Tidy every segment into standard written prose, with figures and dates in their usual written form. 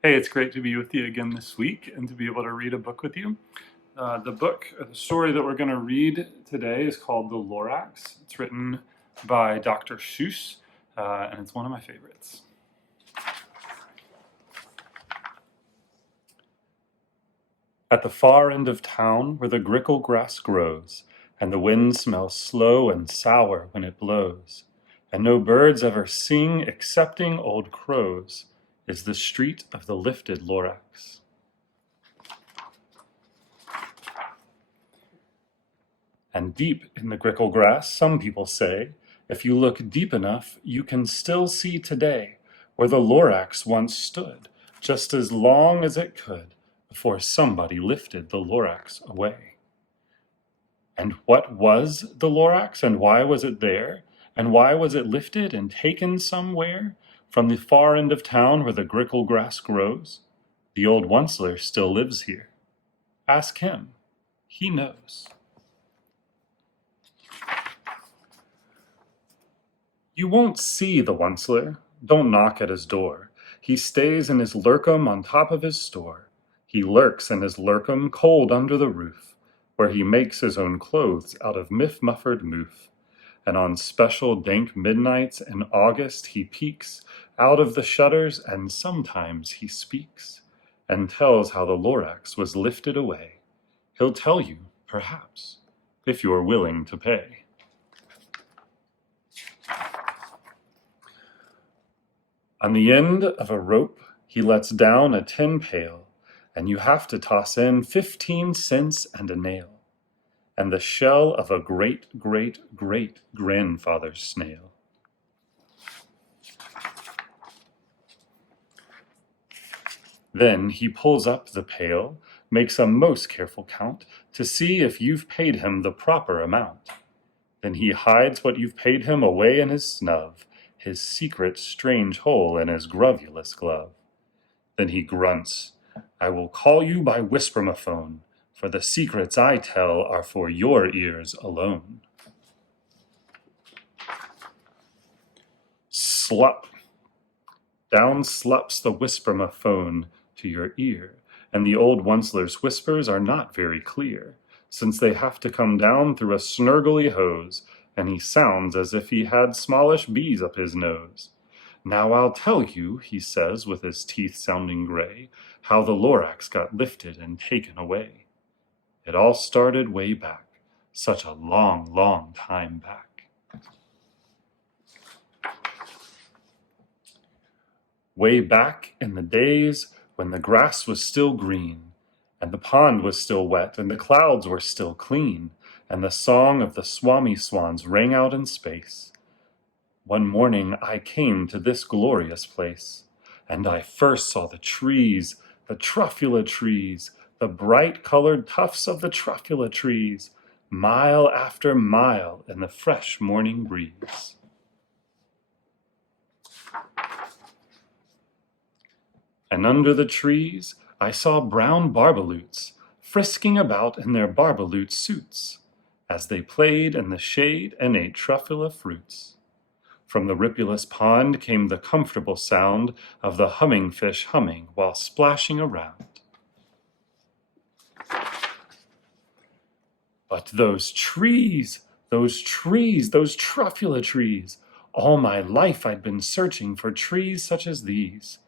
Hey, it's great to be with you again this week and to be able to read a book with you. The story that we're going to read today is called The Lorax. It's written by Dr. Seuss, and it's one of my favorites. At the far end of town, where the grickle grass grows, and the wind smells slow and sour when it blows, and no birds ever sing excepting old crows, is the street of the lifted Lorax. And deep in the grickle grass, some people say, if you look deep enough, you can still see today where the Lorax once stood, just as long as it could, before somebody lifted the Lorax away. And what was the Lorax, and why was it there? And why was it lifted and taken somewhere from the far end of town where the grickle grass grows? The old Onceler still lives here. Ask him. He knows. You won't see the Onceler. Don't knock at his door. He stays in his lurkum on top of his store. He lurks in his lurkum cold under the roof, where he makes his own clothes out of miff-muffered moof. And on special dank midnights in August he peeks out of the shutters, and sometimes he speaks and tells how the Lorax was lifted away. He'll tell you, perhaps, if you're willing to pay. On the end of a rope, he lets down a tin pail, and you have to toss in 15 cents and a nail, and the shell of a great-great-great-grandfather's snail. Then he pulls up the pail, makes a most careful count to see if you've paid him the proper amount. Then he hides what you've paid him away in his snub, his secret strange hole in his grovulous glove. Then he grunts, I will call you by whispermaphone, for the secrets I tell are for your ears alone. Slup! Down slups the whispermaphone to your ear, and the old Onceler's whispers are not very clear, since they have to come down through a snurgly hose, and he sounds as if he had smallish bees up his nose. Now I'll tell you, he says with his teeth sounding gray, how the Lorax got lifted and taken away. It all started way back, such a long, long time back. Way back in the days when the grass was still green, and the pond was still wet, and the clouds were still clean, and the song of the swami swans rang out in space. One morning I came to this glorious place, and I first saw the trees, the truffula trees, the bright-colored tufts of the truffula trees, mile after mile in the fresh morning breeze. And under the trees I saw brown barbaloots, frisking about in their barbaloot suits, as they played in the shade and ate truffula fruits. From the ripulous pond came the comfortable sound of the humming fish humming while splashing around. But those trees, those truffula trees, all my life I'd been searching for trees such as these.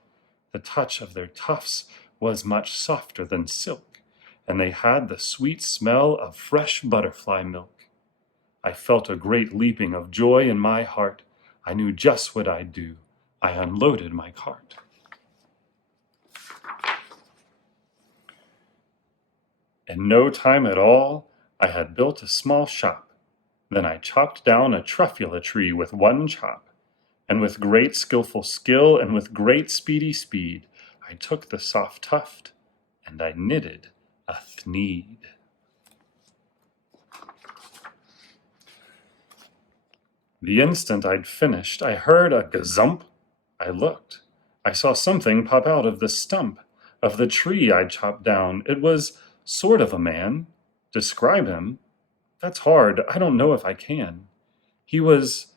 The touch of their tufts was much softer than silk, and they had the sweet smell of fresh butterfly milk. I felt a great leaping of joy in my heart. I knew just what I'd do. I unloaded my cart. In no time at all, I had built a small shop. Then I chopped down a truffula tree with one chop, and with great skillful skill and with great speedy speed, I took the soft tuft and I knitted a thneed. The instant I'd finished, I heard a gazump. I looked. I saw something pop out of the stump of the tree I'd chopped down. It was sort of a man. Describe him? That's hard. I don't know if I can. He was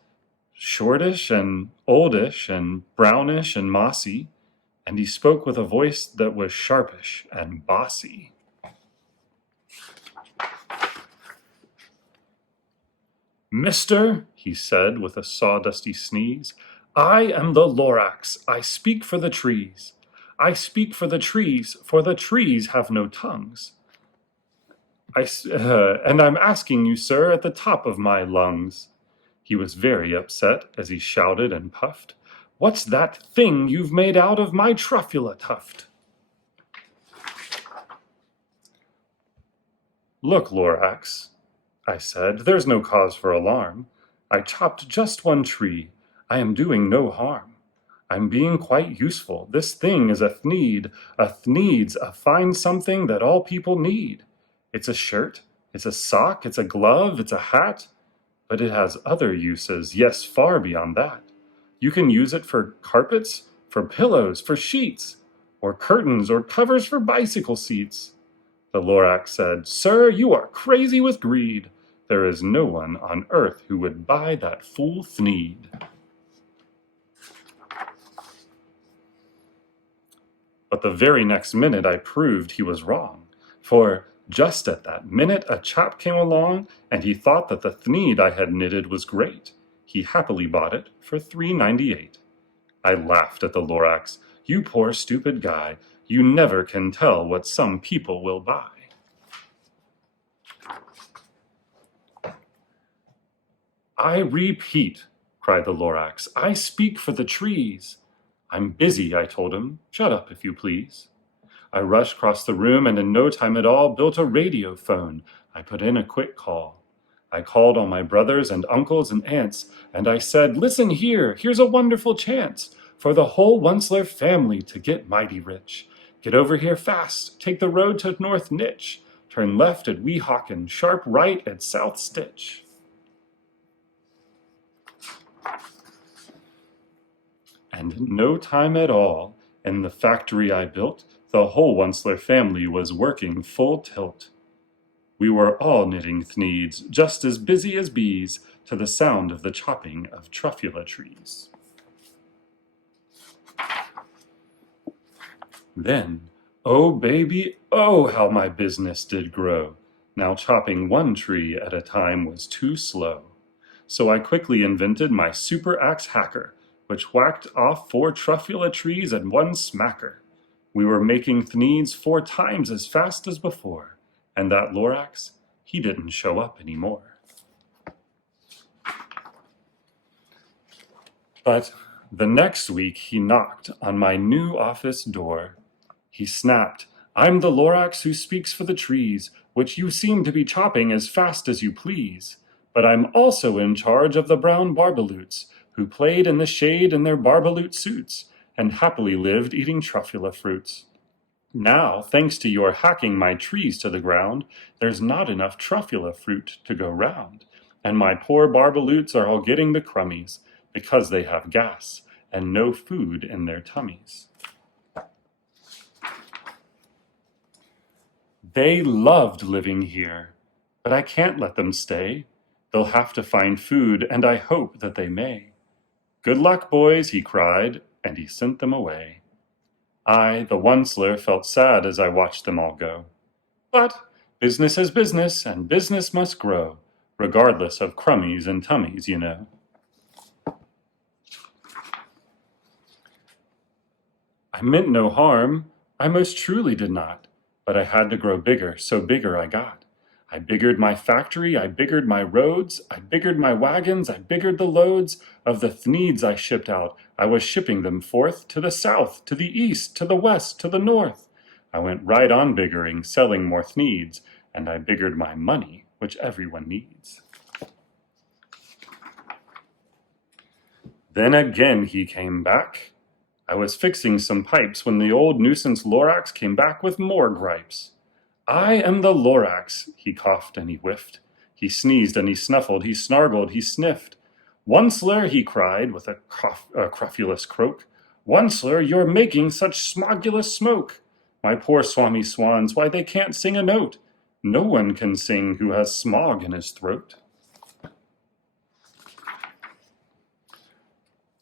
shortish and oldish and brownish and mossy. and he spoke with a voice that was sharpish and bossy. "Mister," he said with a sawdusty sneeze, "I am the Lorax. I speak for the trees. I speak for the trees have no tongues. And I'm asking you, sir, at the top of my lungs." He was very upset as he shouted and puffed, "What's that thing you've made out of my truffula tuft?" "Look, Lorax," I said, "there's no cause for alarm. I chopped just one tree. I am doing no harm. I'm being quite useful. This thing is a thneed. A thneed's a fine something that all people need. It's a shirt, it's a sock, it's a glove, it's a hat. But it has other uses, yes, far beyond that. You can use it for carpets, for pillows, for sheets, or curtains, or covers for bicycle seats." The Lorax said, "Sir, you are crazy with greed. There is no one on earth who would buy that fool thneed." But the very next minute I proved he was wrong, for just at that minute a chap came along, and he thought that the thneed I had knitted was great. He happily bought it for $3.98. I laughed at the Lorax. "You poor stupid guy, you never can tell what some people will buy." "I repeat," cried the Lorax, "I speak for the trees." "I'm busy," I told him. "Shut up, if you please." I rushed across the room and in no time at all built a radio phone. I put in a quick call. I called all my brothers and uncles and aunts, and I said, "Listen here, here's a wonderful chance for the whole Onceler family to get mighty rich. Get over here fast, take the road to North Nitch, turn left at Weehawken, sharp right at South Stitch." And in no time at all, in the factory I built, the whole Onceler family was working full tilt. We were all knitting thneeds, just as busy as bees, to the sound of the chopping of truffula trees. Then, oh baby, oh how my business did grow. Now chopping one tree at a time was too slow. So I quickly invented my super axe hacker, which whacked off 4 truffula trees at one smacker. We were making thneeds 4 times as fast as before, and that Lorax, he didn't show up anymore. But the next week he knocked on my new office door. He snapped, "I'm the Lorax who speaks for the trees, which you seem to be chopping as fast as you please. But I'm also in charge of the brown barbaloots, who played in the shade in their barbaloot suits, and happily lived eating truffula fruits. Now, thanks to your hacking my trees to the ground, there's not enough truffula fruit to go round, and my poor barbaloots are all getting the crummies, because they have gas and no food in their tummies." They loved living here, but I can't let them stay. They'll have to find food, and I hope that they may. "Good luck, boys," he cried, and he sent them away. I, the Onceler, felt sad as I watched them all go. But business is business, and business must grow, regardless of crummies and tummies, you know. I meant no harm, I most truly did not, but I had to grow bigger, so bigger I got. I biggered my factory, I biggered my roads, I biggered my wagons, I biggered the loads of the thneeds I shipped out. I was shipping them forth to the south, to the east, to the west, to the north. I went right on biggering, selling more thneeds, and I biggered my money, which everyone needs. Then again he came back. I was fixing some pipes when the old nuisance Lorax came back with more gripes. "I am the Lorax," he coughed and he whiffed. He sneezed and he snuffled, he snargled, he sniffed. "Onceler," he cried with a cruffulous croak, "Onceler, you're making such smogulous smoke. My poor swami swans, why they can't sing a note. No one can sing who has smog in his throat."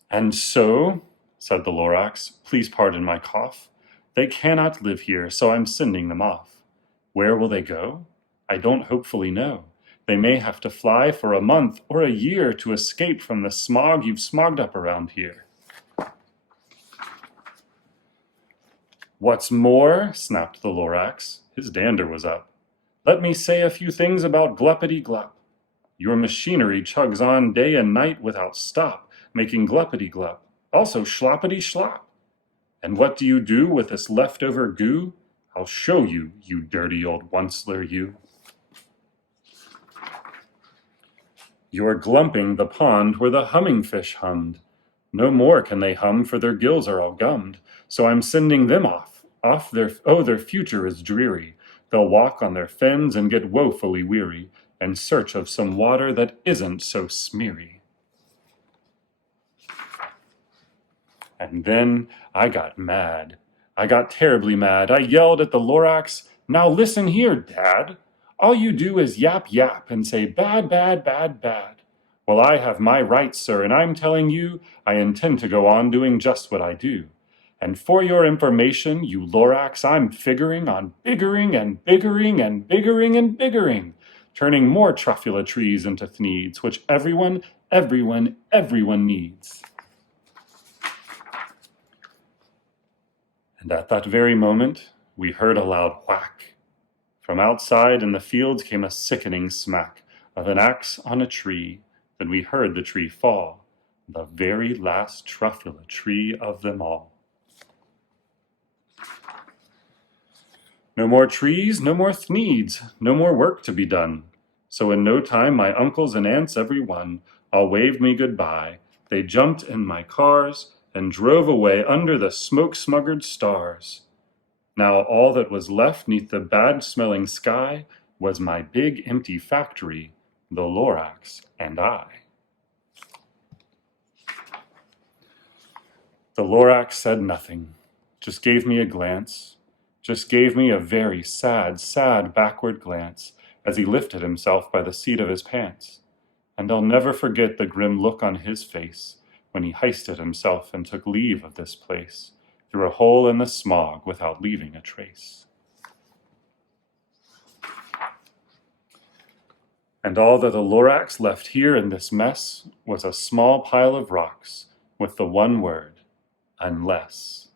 And so, said the Lorax. Please pardon my cough. They cannot live here, so I'm sending them off. Where will they go? I don't hopefully know. They may have to fly for a month or a year to escape from the smog you've smogged up around here. What's more, snapped the Lorax, his dander was up, let me say a few things about gluppity-glup. Your machinery chugs on day and night without stop, making gluppity-glup, also schloppity-schlop. And what do you do with this leftover goo? I'll show you, you dirty old onceler, you. You're glumping the pond where the hummingfish hummed. No more can they hum, for their gills are all gummed. So I'm sending them off their future is dreary. They'll walk on their fins and get woefully weary, in search of some water that isn't so smeary. And then I got mad. I got terribly mad. I yelled at the Lorax, now listen here, Dad. All you do is yap yap and say bad, bad, bad, bad. Well, I have my rights, sir, and I'm telling you, I intend to go on doing just what I do. And for your information, you Lorax, I'm figuring on biggering and biggering and biggering and biggering, turning more truffula trees into thneeds, which everyone needs. And at that very moment, we heard a loud whack. From outside in the fields came a sickening smack of an axe on a tree. Then we heard the tree fall, the very last truffula tree of them all. No more trees, no more thneeds, no more work to be done. So in no time my uncles and aunts every one all waved me goodbye. They jumped in my cars and drove away under the smoke-smuggered stars. Now all that was left neath the bad-smelling sky was my big empty factory, the Lorax and I. The Lorax said nothing, just gave me a glance, just gave me a very sad, sad backward glance as he lifted himself by the seat of his pants. And I'll never forget the grim look on his face when he hoisted himself and took leave of this place through a hole in the smog without leaving a trace. And all that the Lorax left here in this mess was a small pile of rocks with the one word, unless.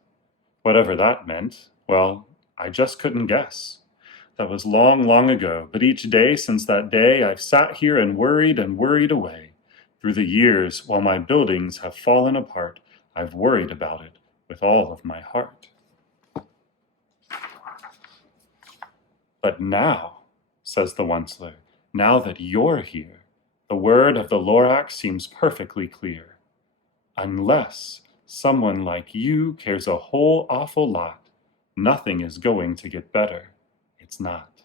Whatever that meant, well, I just couldn't guess. That was long, long ago, but each day since that day I've sat here and worried away. Through the years, while my buildings have fallen apart, I've worried about it with all of my heart. But now, says the Onceler, now that you're here, the word of the Lorax seems perfectly clear. Unless someone like you cares a whole awful lot, nothing is going to get better. It's not.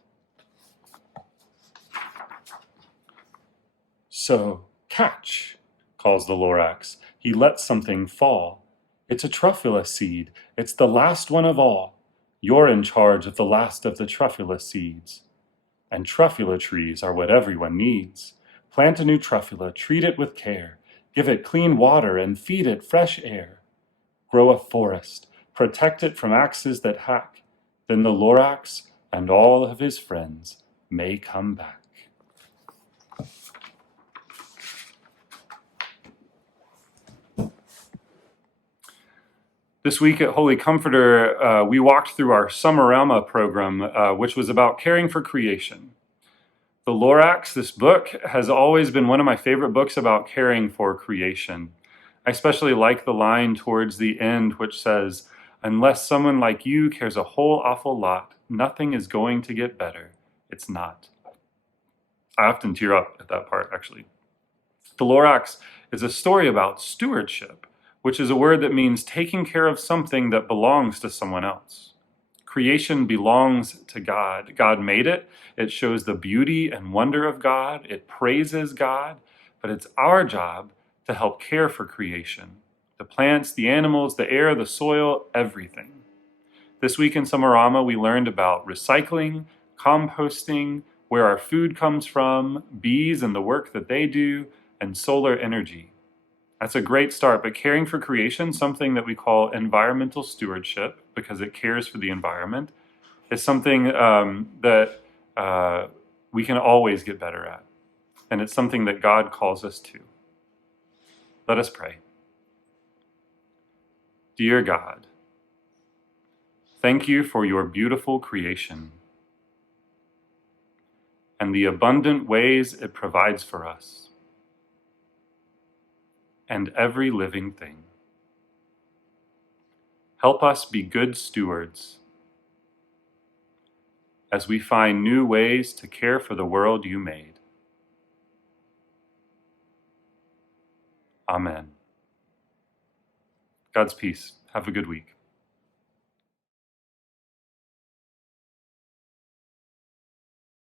So, catch, calls the Lorax. He lets something fall. It's a truffula seed. It's the last one of all. You're in charge of the last of the truffula seeds. And truffula trees are what everyone needs. Plant a new truffula, treat it with care, give it clean water and feed it fresh air. Grow a forest, protect it from axes that hack. Then the Lorax and all of his friends may come back. This week at Holy Comforter, we walked through our Summerama program, which was about caring for creation. The Lorax, this book, has always been one of my favorite books about caring for creation. I especially like the line towards the end, which says, unless someone like you cares a whole awful lot, nothing is going to get better. It's not. I often tear up at that part, actually. The Lorax is a story about stewardship, which is a word that means taking care of something that belongs to someone else. Creation belongs to God. God made it. It shows the beauty and wonder of God. It praises God. But it's our job to help care for creation. The plants, the animals, the air, the soil, everything. This week in Summerama, we learned about recycling, composting, where our food comes from, bees and the work that they do, and solar energy. That's a great start, but caring for creation, something that we call environmental stewardship because it cares for the environment, is something that we can always get better at. And it's something that God calls us to. Let us pray. Dear God, thank you for your beautiful creation and the abundant ways it provides for us and every living thing. Help us be good stewards as we find new ways to care for the world you made. Amen. God's peace. Have a good week.